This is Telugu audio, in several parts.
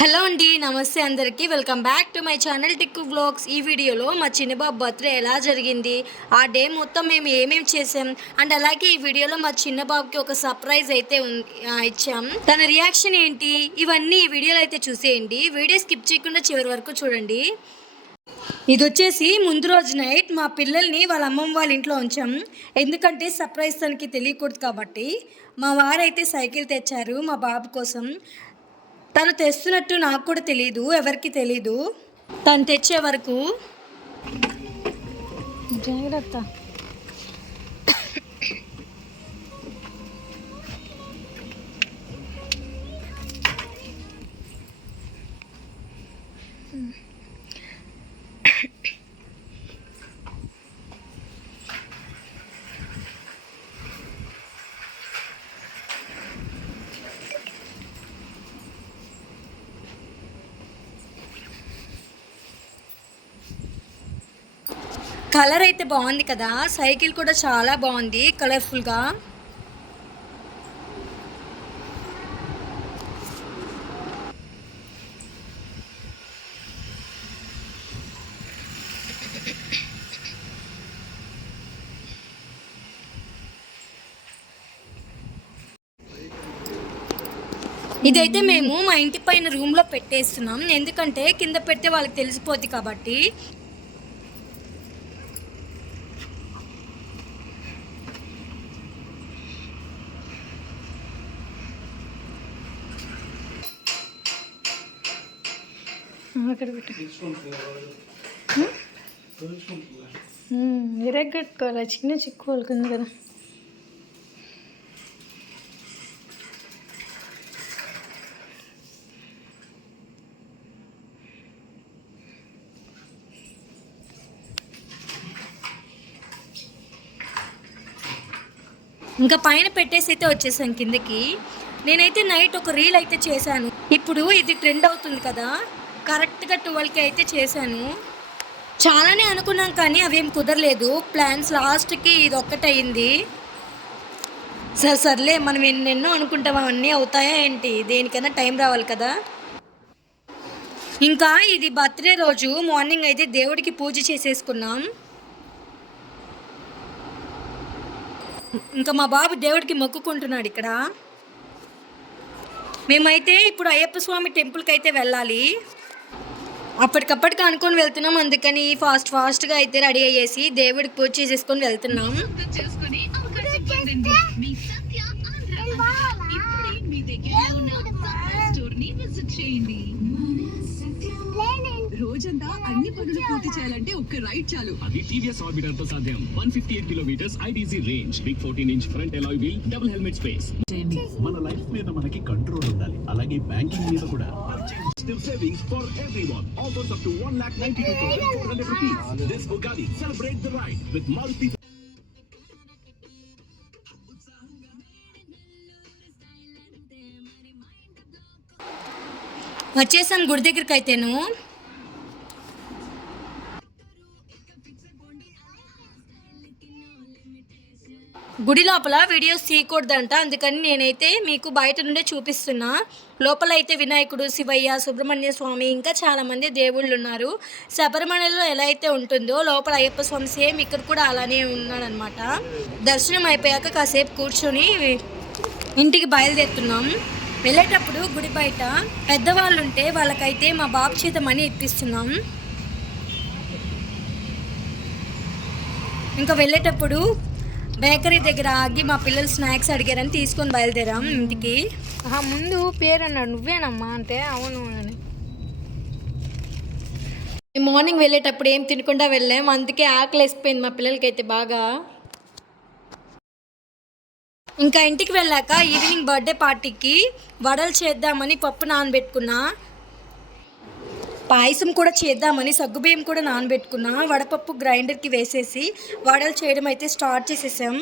హలో అండి, నమస్తే అందరికీ. Welcome back to my channel Tikku vlogs. ఈ వీడియోలో మా చిన్నబాబు బర్త్డే ఎలా జరిగింది, ఆ డే మొత్తం మేము ఏమేమి చేసాం అండ్ అలాగే ఈ వీడియోలో మా చిన్నబాబుకి ఒక సర్ప్రైజ్ అయితే ఇచ్చాం. తన రియాక్షన్ ఏంటి, ఇవన్నీ ఈ వీడియోలో అయితే చూసేయండి. వీడియో స్కిప్ చేయకుండా చివరి వరకు చూడండి. ఇది వచ్చేసి ముందు రోజు నైట్ మా పిల్లల్ని వాళ్ళ అమ్మమ్మ వాళ్ళ ఇంట్లో ఉంచాం. ఎందుకంటే సర్ప్రైజ్ తనకి తెలియకూడదు కాబట్టి. మా వారైతే సైకిల్ తెచ్చారు మా బాబు కోసం. తను తెస్తున్నట్టు నాకు కూడా తెలీదు, ఎవరికి తెలీదు. తను తెచ్చే వరకు జాగ్రత్త. కలర్ అయితే బాగుంది కదా, సైకిల్ కూడా చాలా బాగుంది కలర్ఫుల్గా. ఇదైతే మేము మా ఇంటి పైన రూమ్లో పెట్టేస్తున్నాం, ఎందుకంటే కింద పెడితే వాళ్ళకి తెలిసిపోద్ది కాబట్టి. అక్కడ ఎరగట్టుకోవాలి, చిన్న చిక్కుకోవాలి కింద కదా. ఇంకా పైన పెట్టేసి అయితే వచ్చేసాను కిందకి. నేనైతే నైట్ ఒక రీల్ అయితే చేశాను. ఇప్పుడు ఇది ట్రెండ్ అవుతుంది కదా, కరెక్ట్గా 12కి అయితే చేశాను. చాలానే అనుకున్నాం కానీ అవేం కుదరలేదు. ప్లాన్స్ లాస్ట్కి ఇది ఒక్కటయింది. సర్లే, మనం ఎన్నెన్నో అనుకుంటాం, అవన్నీ అవుతాయా ఏంటి? దేనికైనా టైం రావాలి కదా. ఇంకా ఇది బర్త్డే రోజు మార్నింగ్ అయితే దేవుడికి పూజ చేసేసుకున్నాం. ఇంకా మా బాబు దేవుడికి మొక్కుకుంటున్నాడు ఇక్కడ. మేమైతే ఇప్పుడు అయ్యప్ప స్వామి టెంపుల్కి అయితే వెళ్ళాలి. అప్పటికప్పటికి అనుకొని వెళ్తున్నాం, అందుకని ఫాస్ట్గా అయితే రెడీ అయ్యేసి దేవుడికి పూజ చేసేసుకొని వెళ్తున్నాం. రోజంతా అన్ని పనులు పూర్తి చేయాలంటే ఒక్క రైడ్ చాలు. అది టీవీఎస్ ఆర్బిటర్ తో సాధ్యం. 158 kilometres IDC range, big 14-inch front alloy wheel, double helmet space. మన లైఫ్ మీద మనకి కంట్రోల్ ఉండాలి, అలాగే బ్యాంకింగ్ మీద కూడా. Still savings for everyone. Offers up to 1,92,400 rupees. This Ugadi, celebrate the ride with multi. వచ్చేసాం గుడి దగ్గరికి అయితేను. గుడి లోపల వీడియోస్ తీయకూడదంట, అందుకని నేనైతే మీకు బయట నుండే చూపిస్తున్నా. లోపల అయితే వినాయకుడు, శివయ్య, సుబ్రహ్మణ్య స్వామి, ఇంకా చాలామంది దేవుళ్ళు ఉన్నారు. శబరిమలలో ఎలా అయితే ఉంటుందో లోపల అయ్యప్ప స్వామి సేమ్ ఇక్కడ కూడా అలానే ఉన్నాడనమాట. దర్శనం అయిపోయాక కాసేపు కూర్చొని ఇంటికి బయలుదేరుతున్నాం. వెళ్ళేటప్పుడు గుడి బయట పెద్దవాళ్ళు ఉంటే వాళ్ళకైతే మా బాబు చేత మనీ ఇప్పిస్తున్నాం. ఇంకా వెళ్ళేటప్పుడు బేకరీ దగ్గర ఆగి మా పిల్లలు స్నాక్స్ అడిగారని తీసుకొని బయలుదేరాం ఇంటికి. ముందు పేరు అన్నాడు, నువ్వేనమ్మా అంటే అవును అని. మార్నింగ్ వెళ్ళేటప్పుడు ఏం తినకుండా వెళ్ళాం, అందుకే ఆకలి వేసిపోయింది మా పిల్లలకైతే బాగా. ఇంకా ఇంటికి వెళ్ళాక ఈవినింగ్ బర్త్డే పార్టీకి వడలు చేద్దామని పప్పు నానబెట్టుకున్నా, పాయసం కూడా చేద్దామని సగ్గుబియ్యం కూడా నానబెట్టుకున్నా. వడపప్పు గ్రైండర్కి వేసేసి వడలు చేయడం అయితే స్టార్ట్ చేసేసాం.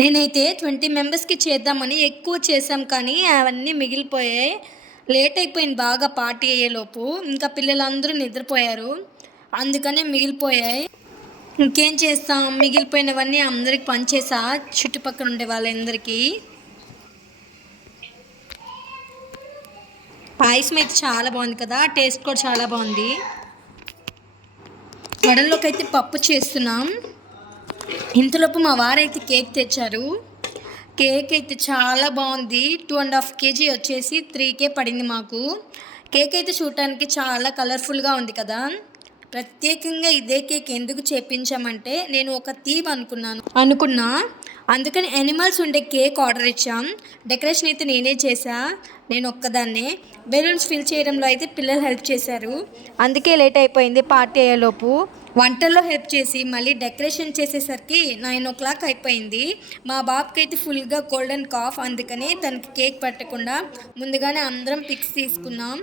నేనైతే 20 మెంబర్స్కి చేద్దామని ఎక్కువ చేసాం, కానీ అవన్నీ మిగిలిపోయాయి. లేట్ అయిపోయింది బాగా పార్టీ అయ్యేలోపు. ఇంకా పిల్లలందరూ నిద్రపోయారు, అందుకనే మిగిలిపోయాయి. ఇంకేం చేస్తాం, మిగిలిపోయినవన్నీ అందరికి పంచేసా చుట్టుపక్కల ఉండే వాళ్ళందరికీ. పాయసం అయితే చాలా బాగుంది కదా, టేస్ట్ కూడా చాలా బాగుంది. వడల్లోకి అయితే పప్పు చేస్తున్నాం. ఇంతలోపు మా వారైతే కేక్ తెచ్చారు. కేక్ అయితే చాలా బాగుంది. 2.5 kg వచ్చేసి 3K పడింది మాకు. కేక్ అయితే చూడటానికి చాలా కలర్ఫుల్గా ఉంది కదా. ప్రత్యేకంగా ఇదే కేక్ ఎందుకు చేపించామంటే నేను ఒక థీమ్ అనుకున్నా అందుకని యానిమల్స్ ఉండే కేక్ ఆర్డర్ ఇచ్చాం. డెకరేషన్ అయితే నేనే చేశా, నేను ఒక్కదాన్నే. బెలూన్స్ ఫిల్ చేయడంలో అయితే పిల్లలు హెల్ప్ చేశారు, అందుకే లేట్ అయిపోయింది పార్టీ అయ్యేలోపు. వంటల్లో హెల్ప్ చేసి మళ్ళీ డెకరేషన్ చేసేసరికి 9 o'clock అయిపోయింది. మా బాబుకి అయితే ఫుల్గా కోల్డ్ అండ్ కాఫ్, అందుకని తనకి కేక్ పెట్టకుండా ముందుగానే అందరం పిక్స్ తీసుకున్నాం.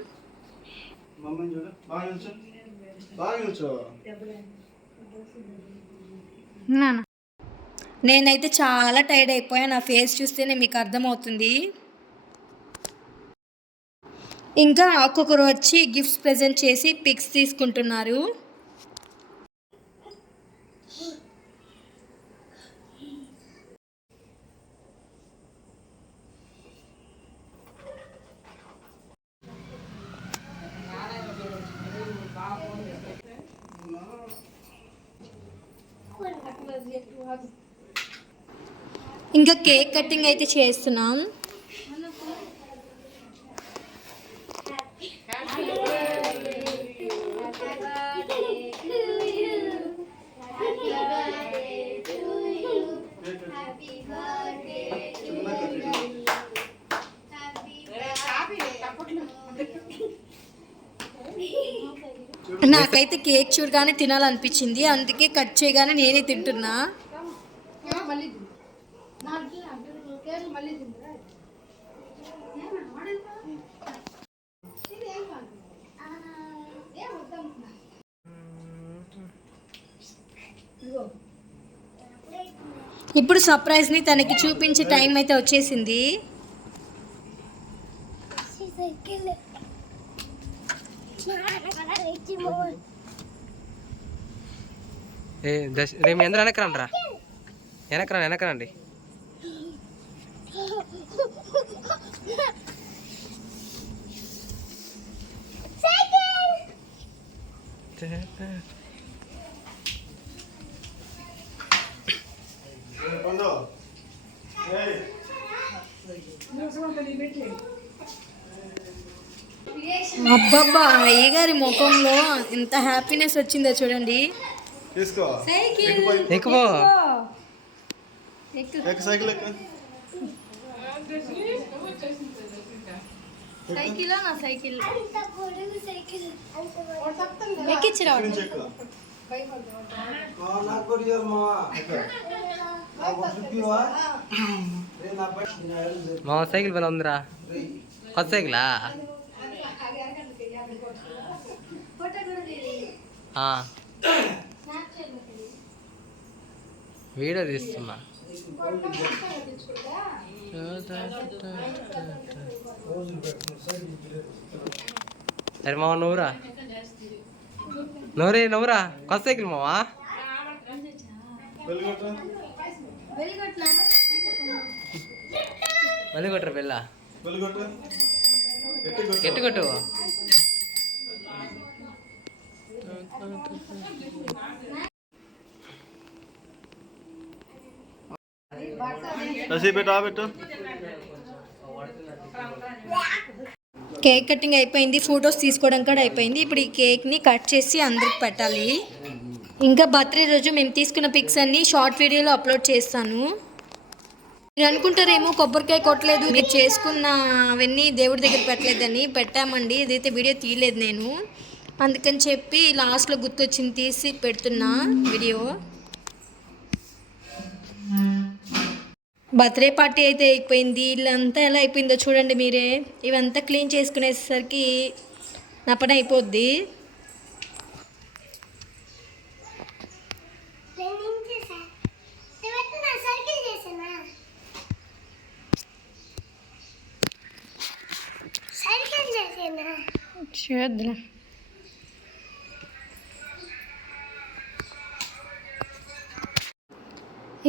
నేనైతే చాలా టైర్డ్ అయిపోయా, నా ఫేస్ చూస్తేనే మీకు అర్థమవుతుంది. ఇంకా ఒక్కొక్కరు వచ్చి గిఫ్ట్స్ ప్రెజెంట్ చేసి పిక్స్ తీసుకుంటున్నారు. ఇంకా కేక్ కటింగ్ అయితే చేస్తున్నాం. నాకైతే కేక్ చూడగానే తినాలనిపించింది, అందుకే కట్ చేయగానే నేనే తింటున్నా. ఇప్పుడు సర్ప్రైజ్ని తనకి చూపించే టైం అయితే వచ్చేసింది. రేపు ఎందరూ వెనకరండి రా, వెనకరండి. అబ్బబ్బా, అయ్యగారి ముఖంలో ఎంత హ్యాపీనెస్ వచ్చిందో చూడండి. ఎక్కువ సైకిల్ నా సైకిల్ ఎక్కిచ్చిరా. మా సైకిల్ పైన ఉందిరా, కొత్త సైకిలా? వీడియో తీస్తున్నా. సరే మామ నువ్వురా, నువ్వురా కొత్త సైకిల్ మావా. మళ్ళీ కొట్టరు పిల్ల, గట్టి కొట్టు. కేక్ కటింగ్ అయిపోయింది, ఫొటోస్ తీసుకోవడం కూడా అయిపోయింది. ఇప్పుడు ఈ కేక్ని కట్ చేసి అందరికి పెట్టాలి. ఇంకా బర్త్డే రోజు మేము తీసుకున్న పిక్స్ అన్ని షార్ట్ వీడియోలో అప్లోడ్ చేస్తాను. మీరు అనుకుంటారేమో కొబ్బరికాయ కొట్టలేదు, మీరు చేసుకున్న అవన్నీ దేవుడి దగ్గర పెట్టలేదని. పెట్టామండి, ఇదైతే వీడియో తీయలేదు నేను, అందుకని చెప్పి లాస్ట్లో గుర్తొచ్చింది తీసి పెడుతున్నా వీడియో. బర్త్డే పార్టీ అయితే అయిపోయింది. ఇల్లంతా ఎలా అయిపోయిందో చూడండి మీరే. ఇవంతా క్లీన్ చేసుకునేసరికి నా పని అయిపోద్ది. చూద్దాం.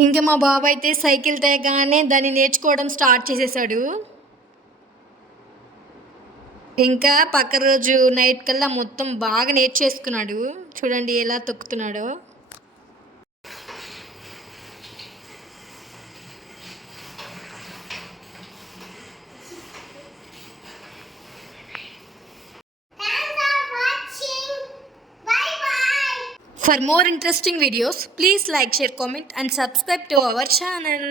ఇంకా మా బాబు అయితే సైకిల్ తేగానే దాన్ని నేర్చుకోవడం స్టార్ట్ చేసేసాడు. ఇంకా పక్క రోజు నైట్ కల్లా మొత్తం బాగా నేర్చేసుకున్నాడు. చూడండి ఎలా తొక్కుతున్నాడో. For more interesting videos, please like, share, comment and subscribe to our channel.